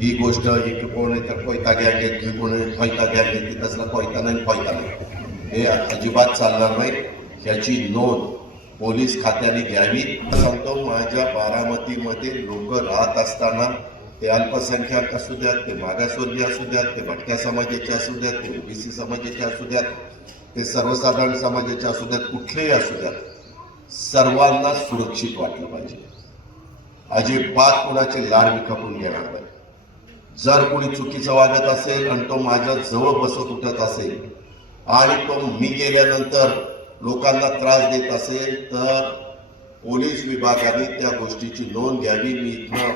ही गोष्ट एक कोण आहे तर पैता गॅंग आहे की कोण आहे पैता गॅंग आहे की तसला पैता नाही पैता नाही. हे अजिबात चालणार नाही. ह्याची नोंद पोलीस खात्याने घ्यावी. सांगतो माझ्या बारामतीमध्ये लोक राहत असताना ते अल्पसंख्याक असू द्यात ते मागासवर्गीय असू द्यात ते भटक्या समाजाचे असू द्यात ते ओबीसी समाजाचे असू द्यात ते सर्वसाधारण समाजाचे असू द्यात कुठलेही असू द्यात. सर्वांना सुरक्षित वाटलं पाहिजे. अजिबात कुणाची लाड विखपून घेणार नाही. जर कोणी चुकीचं वागत असेल आणि तो माझ्या जवळ बसत उठत असेल आणि तो मी गेल्यानंतर लोकांना त्रास देत असेल तर पोलीस विभागाने त्या गोष्टीची नोंद घ्यावी. मी इथं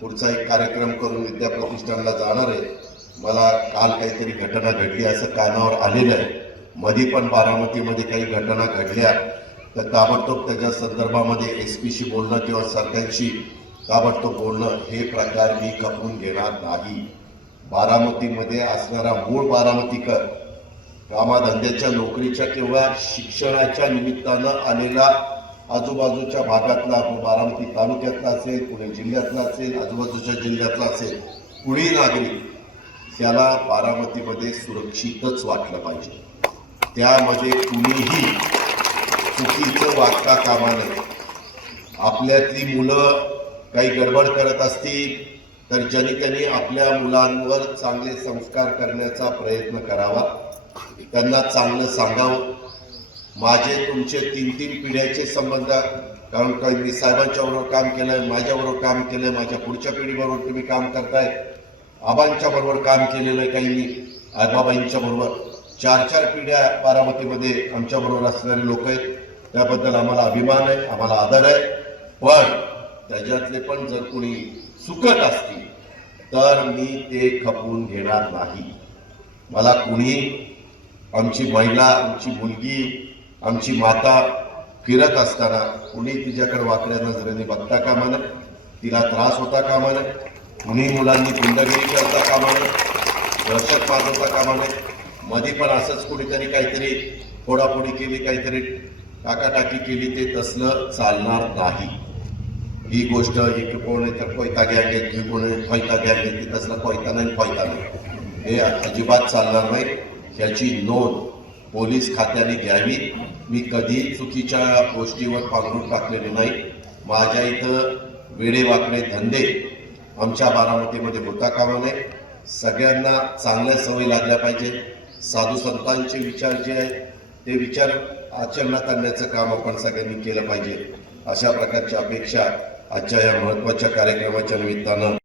पुढचा एक कार्यक्रम करून विद्या प्रतिष्ठानला जाणार आहे. मला काल काहीतरी घटना घडली असं कानावर आलेलं आहे. मध्ये पण बारामतीमध्ये काही घटना घडल्या. तर ताबडतोब त्याच्या संदर्भामध्ये एस पीशी बोलणं किंवा सरकारशी ताबडतोब बोलणं हे प्रकार मी खपवून घेणार नाही. बारामतीमध्ये असणारा मूळ बारामतीकर कामाधंद्याच्या नोकरीच्या किंवा शिक्षणाच्या निमित्तानं आलेला आजूबाजूच्या भागातला बारामती तालुक्यातला असेल पुणे जिल्ह्यातला असेल आजूबाजूच्या जिल्ह्यातला असेल कुणी नागरिक त्याला बारामतीमध्ये सुरक्षितच वाटलं पाहिजे. त्यामध्ये कुणीही चुकीचं वागता कामा नये. आपल्यातली मुलं काही गडबड करत असतील तर ज्यांनी आपल्या मुलांवर चांगले संस्कार करण्याचा प्रयत्न करावा. त्यांना चांगलं सांगावं. माझे तुमचे तीन तीन पिढ्याचे संबंध कारण काही मी साहेबांच्याबरोबर काम काम केलंय माझ्याबरोबर काम केलंय माझ्या पुढच्या पिढीबरोबर तुम्ही काम करताय आबांच्या बरोबर काम केलेलं आहे काही मी आबाबाईंच्या बरोबर. चार चार पिढ्या बारामतीमध्ये आमच्याबरोबर असणारे लोक आहेत. त्याबद्दल आम्हाला अभिमान आहे आम्हाला आदर आहे. पण त्याच्यातले पण जर कोणी चुकत असतील तर मी ते खपवून घेणार नाही. मला कुणी आमची महिला आमची मुलगी आमची माता फिरत असताना कुणी तिच्याकडे वाकड्या नजरेने बघता कामा नये. तिला त्रास होता कामा नये. कुणी मुलांनी गुंडगिरी करता कामा नये. दहशत माजवता कामा नये. मध्ये पण असंच कुणीतरी काहीतरी फोडाफोडी केली काहीतरी टाकाटाकी केली ते तसलं चालणार नाही. ही गोष्ट एक कोण तर पैता गॅंग आहे की कोण आहे पैता गॅंग आहे की तसला पैता नाही पैता नाही. हे अजिबात चालणार नाही. ह्याची नोंद पोलीस खात्याने घ्यावी. मी कधी चुकीच्या गोष्टीवर पांघरून टाकलेली नाही. माझ्या इथं वेडेवाकडे धंदे आमच्या बारामतीमध्ये होता कामा नये. सगळ्यांना चांगल्या सवयी लागल्या पाहिजे साधू संतांचे विचार जे आहेत ते विचार आचरणात आणण्याचं काम आपण सगळ्यांनी केलं पाहिजे. अशा प्रकारच्या अपेक्षा आजच्या या महत्त्वाच्या कार्यक्रमाच्या निमित्तानं